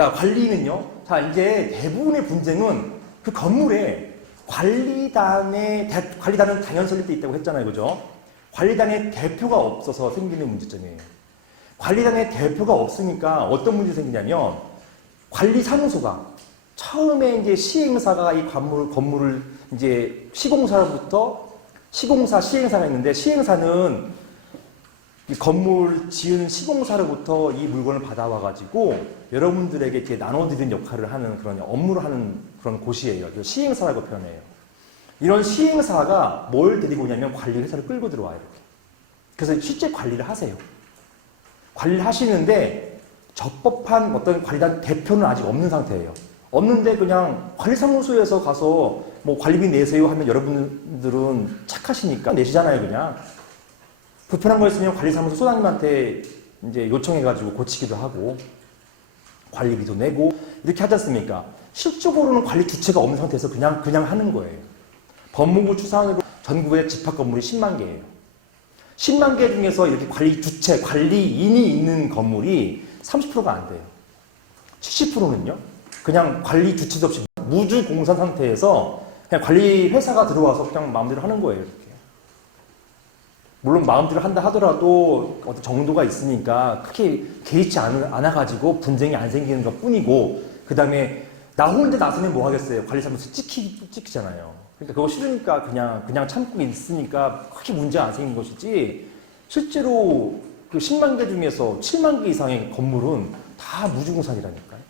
자, 관리는요. 자, 이제 대부분의 분쟁은 그 건물에 관리단은 당연 설립돼 있다고 했잖아요. 그죠? 관리단의 대표가 없어서 생기는 문제점이에요. 관리단의 대표가 없으니까 어떤 문제가 생기냐면 관리사무소가 처음에 이제 시행사가 이 건물을 이제 시공사로부터 시행사가 있는데 시행사는 이 건물 지은 시공사로부터 이 물건을 받아와가지고 여러분들에게 이렇게 나눠드리는 역할을 하는 그런 업무를 하는 그런 곳이에요. 시행사라고 표현해요. 이런 시행사가 뭘 데리고 오냐면 관리회사를 끌고 들어와요. 이렇게. 그래서 실제 관리를 하세요. 관리를 하시는데 적법한 어떤 관리단 대표는 아직 없는 상태예요. 없는데 그냥 관리사무소에서 가서 뭐 관리비 내세요 하면 여러분들은 착하시니까 내시잖아요, 그냥. 불편한 거 있으면 관리사무소 소장님한테 이제 요청해가지고 고치기도 하고 관리비도 내고 이렇게 하지 않습니까? 실적으로는 관리 주체가 없는 상태에서 그냥 하는 거예요. 법무부 추산으로 전국에 집합 건물이 10만 개예요. 10만 개 중에서 이렇게 관리 주체, 관리인이 있는 건물이 30%가 안 돼요. 70%는요? 그냥 관리 주체도 없이 무주공산 상태에서 그냥 관리 회사가 들어와서 그냥 마음대로 하는 거예요. 이렇게. 물론 마음대로 한다 하더라도 어떤 정도가 있으니까 크게 개의치 않아가지고 분쟁이 안 생기는 것 뿐이고, 그 다음에 나 혼자 나서면 뭐 하겠어요. 관리사무소 찍히잖아요. 그러니까 그거 싫으니까 그냥 참고 있으니까 크게 문제가 안 생긴 것이지, 실제로 그 10만 개 중에서 7만 개 이상의 건물은 다 무주공산이라니까요.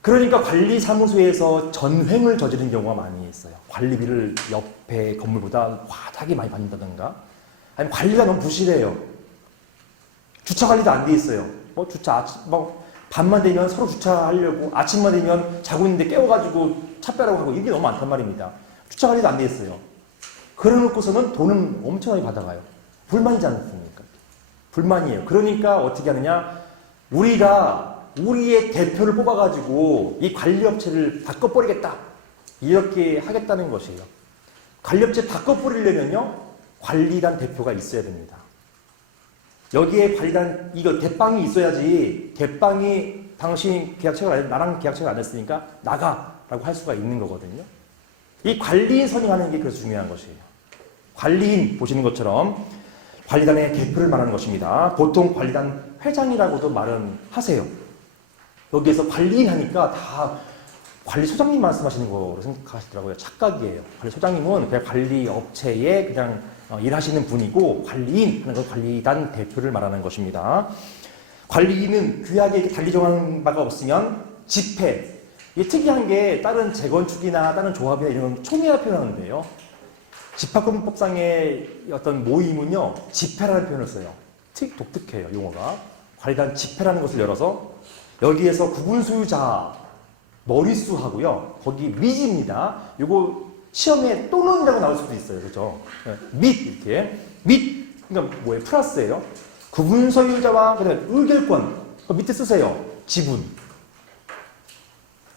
그러니까 관리사무소에서 전횡을 저지른 경우가 많이 있어요. 관리비를 옆에 건물보다 과다하게 많이 받는다든가, 아니면 관리가 너무 부실해요. 주차 관리도 안 돼 있어요. 밤만 되면 서로 주차하려고, 아침만 되면 자고 있는데 깨워가지고 차 빼라고 하고, 이게 너무 많단 말입니다. 주차 관리도 안 돼 있어요. 그래놓고서는 돈은 엄청나게 받아가요. 불만이지 않습니까? 불만이에요. 그러니까 어떻게 하느냐, 우리의 대표를 뽑아가지고 이 관리업체를 바꿔버리겠다, 이렇게 하겠다는 것이에요. 관리업체 바꿔버리려면요, 관리단 대표가 있어야 됩니다. 여기에 관리단, 대빵이 있어야지, 대빵이 당신 나랑 계약책을 안 했으니까 나가라고 할 수가 있는 거거든요. 이 관리인 선임하는 게 그래서 중요한 것이에요. 관리인, 보시는 것처럼 관리단의 대표를 말하는 것입니다. 보통 관리단 회장이라고도 말은 하세요. 여기에서 관리인 하니까 다 관리소장님 말씀하시는 거로 생각하시더라고요. 착각이에요. 관리소장님은 그냥 관리업체에 그냥 일하시는 분이고, 관리인 하는 건 관리단 대표를 말하는 것입니다. 관리인은 규약에 이렇게 달리 정한 바가 없으면 집회, 이게 특이한 게 다른 재건축이나 다른 조합이나 이런 건 총회라 표현하는데요. 집합금법상의 어떤 모임은요, 집회라는 표현을 써요. 독특해요, 용어가. 관리단 집회라는 것을 열어서 여기에서 구분 소유자 머릿수하고요, 거기 밋입니다. 요거 시험에 또는이라고 나올 수도 있어요. 그죠? 밋, 이렇게. 밋, 그러니까 뭐예요? 플러스예요. 구분 소유자와 그다음에 의결권, 그 밑에 쓰세요. 지분.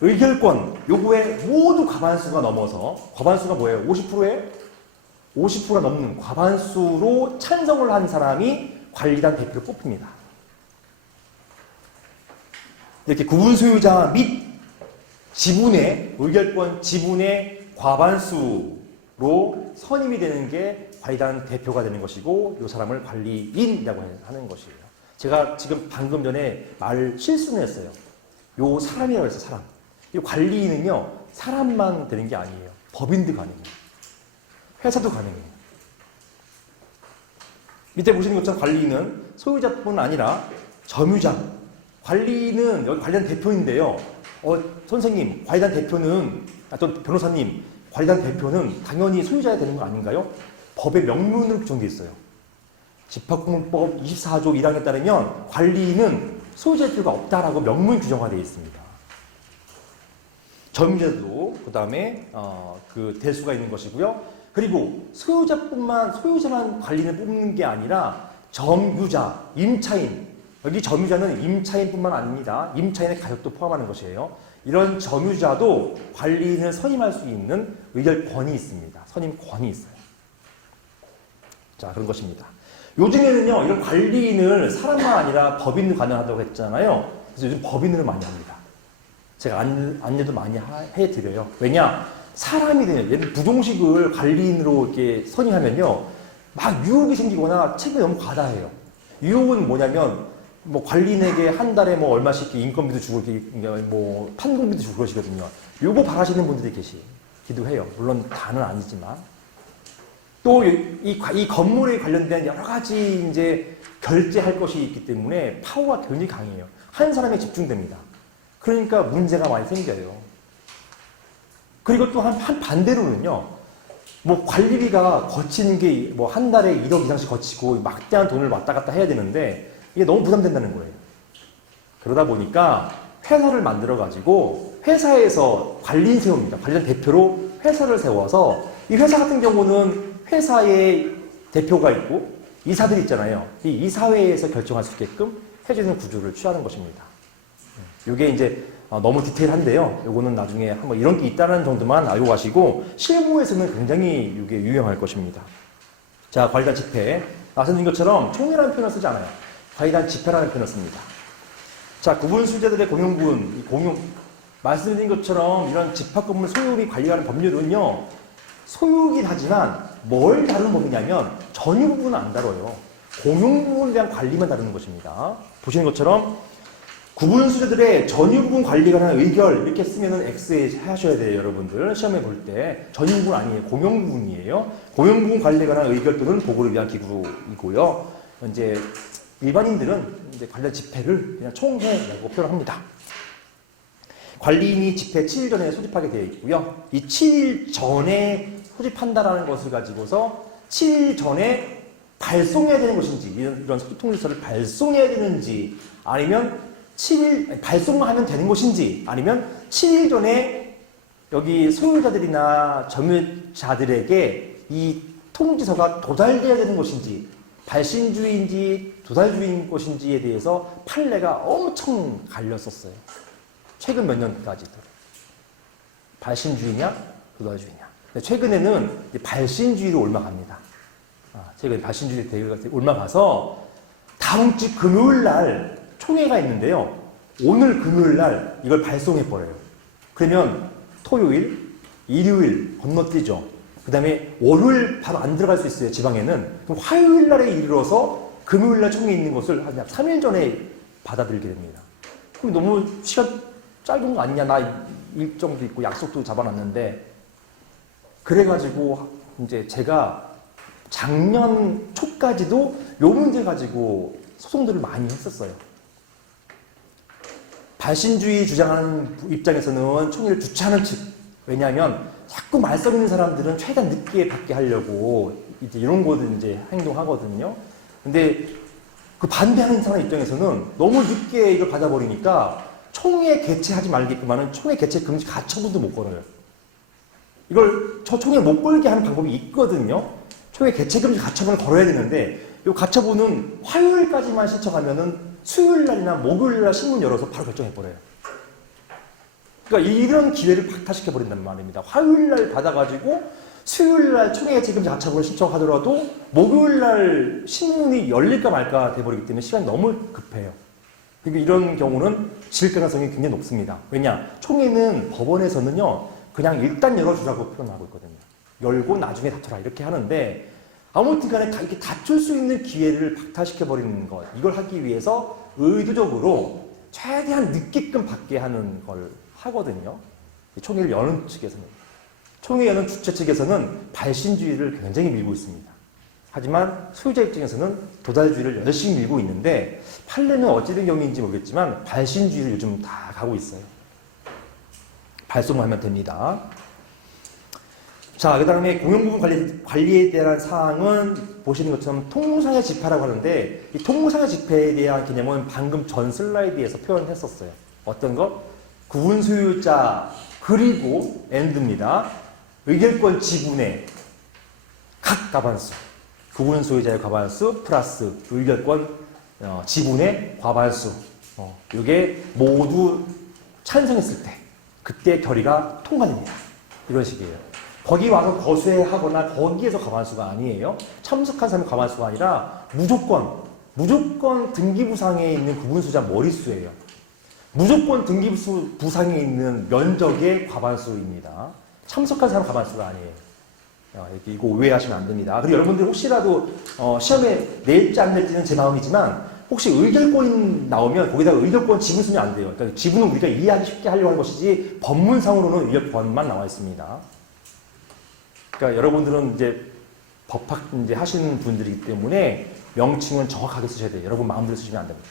의결권, 요거에 모두 과반수가 넘어서, 과반수가 뭐예요? 50%에 50%가 넘는 과반수로 찬성을 한 사람이 관리단 대표를 뽑힙니다. 이렇게 구분 소유자 및 지분의, 의결권 지분의 과반수로 선임이 되는 게 관리단 대표가 되는 것이고, 이 사람을 관리인이라고 하는 것이에요. 제가 지금 방금 전에 실수를 했어요. 요 사람이라고 해서 사람. 이 관리인은요, 사람만 되는 게 아니에요. 법인도 가능해요. 회사도 가능해요. 밑에 보시는 것처럼 관리인은 소유자뿐 아니라 점유자, 관리인은 여기 관리단 대표인데요. 선생님, 관리단 대표는, 또 변호사님, 관리단 대표는 당연히 소유자야 되는 거 아닌가요? 법에 명문으로 규정되어 있어요. 집합금융법 24조 1항에 따르면 관리인은 소유자일 필요가 없다라고 명문 규정화되어 있습니다. 점유자도 그 다음에 될 수가 있는 것이고요. 그리고 소유자만 관리인을 뽑는 게 아니라 점유자, 임차인, 여기 점유자는 임차인뿐만 아닙니다. 임차인의 가족도 포함하는 것이에요. 이런 점유자도 관리인을 선임할 수 있는 의결권이 있습니다. 선임권이 있어요. 자, 그런 것입니다. 요즘에는요, 이런 관리인을 사람만 아니라 법인도 가능하다고 했잖아요. 그래서 요즘 법인으로 많이 합니다. 제가 안내도 많이 해드려요. 왜냐? 사람이 되냐. 예를 부동식을 관리인으로 이렇게 선임하면요. 막 유혹이 생기거나 책임이 너무 과다해요. 유혹은 뭐냐면, 뭐 관리인에게 한 달에 뭐 얼마씩 인건비도 주고, 뭐 판공비도 주고 그러시거든요. 요거 바라시는 분들이 계시기도 해요. 물론 다는 아니지만. 또 이 건물에 관련된 여러 가지 이제 결제할 것이 있기 때문에 파워가 굉장히 강해요. 한 사람에 집중됩니다. 그러니까 문제가 많이 생겨요. 그리고 또 한 반대로는요, 뭐 관리비가 거치는 게 뭐 한 달에 1억 이상씩 거치고 막대한 돈을 왔다 갔다 해야 되는데 이게 너무 부담된다는 거예요. 그러다 보니까 회사를 만들어가지고 회사에서 관리인 세웁니다. 관리인 대표로 회사를 세워서 이 회사 같은 경우는 회사에 대표가 있고 이사들이 있잖아요. 이 이사회에서 결정할 수 있게끔 해주는 구조를 취하는 것입니다. 이게 이제 너무 디테일한데요. 요거는 나중에 한번 이런 게 있다는 정도만 알고 가시고 실무에서는 굉장히 이게 유용할 것입니다. 자, 관리단 집회. 말씀드린 것처럼 총회라는 표현을 쓰지 않아요. 관리단 집회라는 표현을 씁니다. 자, 구분수재들의 공용군, 말씀드린 것처럼 이런 집합건물 소유비 관리하는 법률은요, 소유이긴 하지만 뭘 다루는 법이냐면 전유 부분은 안 다뤄요. 공용 부분에 대한 관리만 다루는 것입니다. 보시는 것처럼 구분 수재들의 전유 부분 관리에 관한 의결 이렇게 쓰면은 X에 하셔야 돼요, 여러분들. 시험에 볼 때 전유 부분 아니에요. 공용 부분이에요. 공용 부분 관리에 관한 의결 또는 보고를 위한 기구이고요. 이제 일반인들은 이제 관련 집회를 그냥 총회라고 표현합니다. 관리인이 집회 7일 전에 소집하게 되어 있고요. 이 7일 전에 소집한다라는 것을 가지고서 7일 전에 발송해야 되는 것인지, 이런 소집 통지서를 발송해야 되는지, 아니면 7일, 발송만 하면 되는 것인지, 아니면 7일 전에 여기 소유자들이나 점유자들에게 이 통지서가 도달돼야 되는 것인지, 발신주의인지 도달주의인 것인지에 대해서 판례가 엄청 갈렸었어요. 최근 몇 년까지도. 발신주의냐, 도달주의냐. 최근에는 발신주의로 올라갑니다. 최근에 발신주의 대회가 올라가서 다음 주 금요일 날 총회가 있는데요. 오늘 금요일 날 이걸 발송해버려요. 그러면 토요일, 일요일 건너뛰죠. 그 다음에 월요일 바로 안 들어갈 수 있어요. 지방에는. 그럼 화요일 날에 이르러서 금요일 날 총회 있는 것을 한 3일 전에 받아들이게 됩니다. 그럼 너무 시간 짧은 거 아니냐. 나 일정도 있고 약속도 잡아놨는데. 그래가지고 이제 제가 작년 초까지도 요 문제 가지고 소송들을 많이 했었어요. 발신주의 주장하는 입장에서는 총회를 주최하는 측. 왜냐하면 자꾸 말썽 있는 사람들은 최대한 늦게 받게 하려고 이제 이런 거를 이제 행동하거든요. 근데 그 반대하는 사람 입장에서는 너무 늦게 이걸 받아버리니까 총회 개최하지 말게끔 하는 총회 개최 금지 가처분도 못 걸어요. 이걸 저 총회 못 걸게 하는 방법이 있거든요. 총회 개최 금지 가처분을 걸어야 되는데 이 가처분은 화요일까지만 신청하면은 수요일 날이나 목요일 날 신문 열어서 바로 결정해버려요. 그러니까 이런 기회를 박탈시켜 버린단 말입니다. 화요일 날 받아가지고 수요일 날 총회 개최 금지 가처분을 신청하더라도 목요일 날 신문이 열릴까 말까 돼버리기 때문에 시간이 너무 급해요. 그러니까 이런 경우는 질 가능성이 굉장히 높습니다. 왜냐? 총회는 법원에서는요, 그냥 일단 열어주라고 표현하고 있거든요. 열고 나중에 다투라 이렇게 하는데 아무튼 간에 이렇게 다툴 수 있는 기회를 박탈시켜버리는 것, 이걸 하기 위해서 의도적으로 최대한 늦게끔 받게 하는 걸 하거든요. 총회를 여는 측에서는. 총회 여는 주최 측에서는 발신주의를 굉장히 밀고 있습니다. 하지만 소유자 입장에서는 도달주의를 열심히 밀고 있는데 판례는 어찌된 경우인지 모르겠지만 발신주의를 요즘 다 가고 있어요. 발송을 하면 됩니다. 자, 그 다음에 공용부분 관리에 대한 사항은 보시는 것처럼 통상의 집회라고 하는데 이 통상의 집회에 대한 개념은 방금 전 슬라이드에서 표현했었어요. 어떤 것? 구분 소유자 그리고 엔드입니다. 의결권 지분의 각 과반수. 구분 소유자의 과반수 플러스 의결권 지분의 과반수. 이게 모두 찬성했을 때 그때 결의가 통과됩니다. 이런 식이에요. 거기 와서 거수하거나 거기에서 과반수가 아니에요. 참석한 사람이 과반수가 아니라 무조건 등기부상에 있는 구분소유자 머릿수예요. 무조건 등기부수 부상에 있는 면적의 과반수입니다. 참석한 사람 과반수가 아니에요. 이거 오해하시면 안 됩니다. 그리고 여러분들 혹시라도 시험에 낼지 안 낼지는 제 마음이지만 혹시 의결권이 나오면 거기다가 의결권 지분 쓰면 안 돼요. 그러니까 지분은 우리가 이해하기 쉽게 하려고 하는 것이지 법문상으로는 의결권만 나와 있습니다. 그러니까 여러분들은 이제 법학 이제 하시는 분들이기 때문에 명칭은 정확하게 쓰셔야 돼요. 여러분 마음대로 쓰시면 안 됩니다.